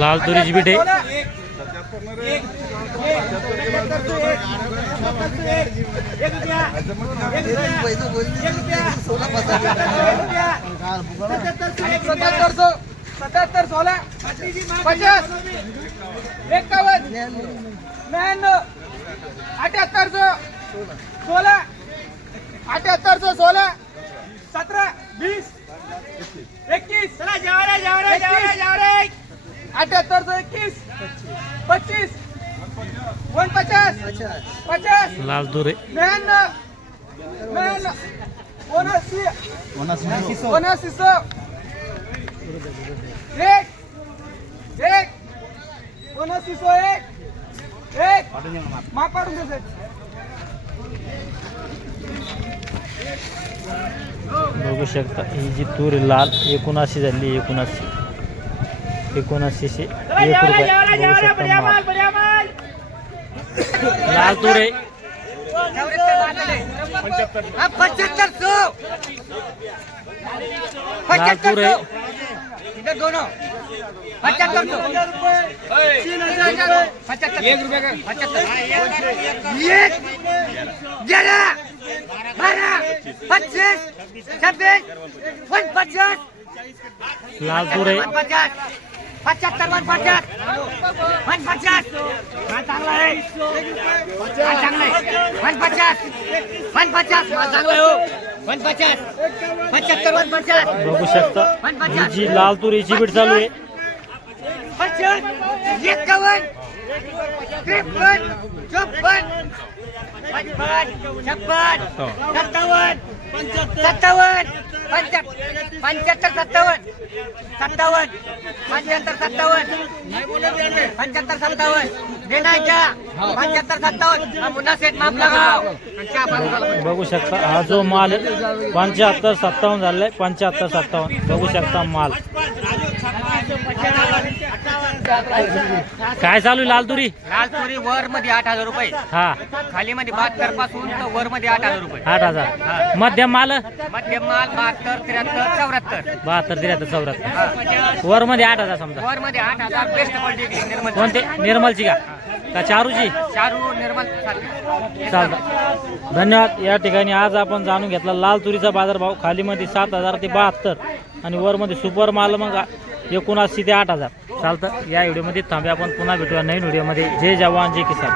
लाल तुरीची बिटे सत्याहत्तर 16 50 51 99 78 16 78 16 17 20 21 चला जाओ रे 78 21 25 49 50 लाल तुरे 99 79 एक 2901 माफ पाडून दे साहेब. बघू शकता ही जी तूर लाल 79 झाली 79 1900 1 रुपये बघू शकता माल. लाल तुरे 7500 लाल तुरे इधर दोनों 7500 1 रुपये का 75 एक 11 12 25 26 49 लाल तुरे 50 75 50 50 चांगला आहे चांगला आहे 50 50 चांगला आहे हो 50 75 50 बघू शकता ही जी लाल तुरीची बीट चालू आहे 51 53 54 55 56 57 57 75 57 57 75 57 75 57 देना है क्या 75 57 मुन्ना सेठ माफ लगाओ क्या बघू शकता हा जो माल 75 57 झालाय 75 57 बघू शकता माल काय चालू आहे लाल तुरी लाल तुरी वर मध्ये 8000 रुपये हा खाली मध्ये 72 पासून तर वर मध्ये 8000 रुपये 8000 मध्यम माल मध्यम माल 72 73 74 72 73 74 वर मध्ये 8000 समजा वर मध्ये 8000 बेस्ट क्वालिटी निर्मल कोणते निर्मलची का चारूची चारू निर्मल चालतं. धन्यवाद. या ठिकाणी आज आपण जाणून घेतला लाल तुरीचा बाजारभाव खालीमध्ये 7000 ते 72 आणि वरमध्ये सुपर माल मग 79 ते 8000 चालतं. या व्हिडिओमध्ये थांबे आपण पुन्हा भेटूया नवीन व्हिडिओमध्ये. जय जवान जय किसान.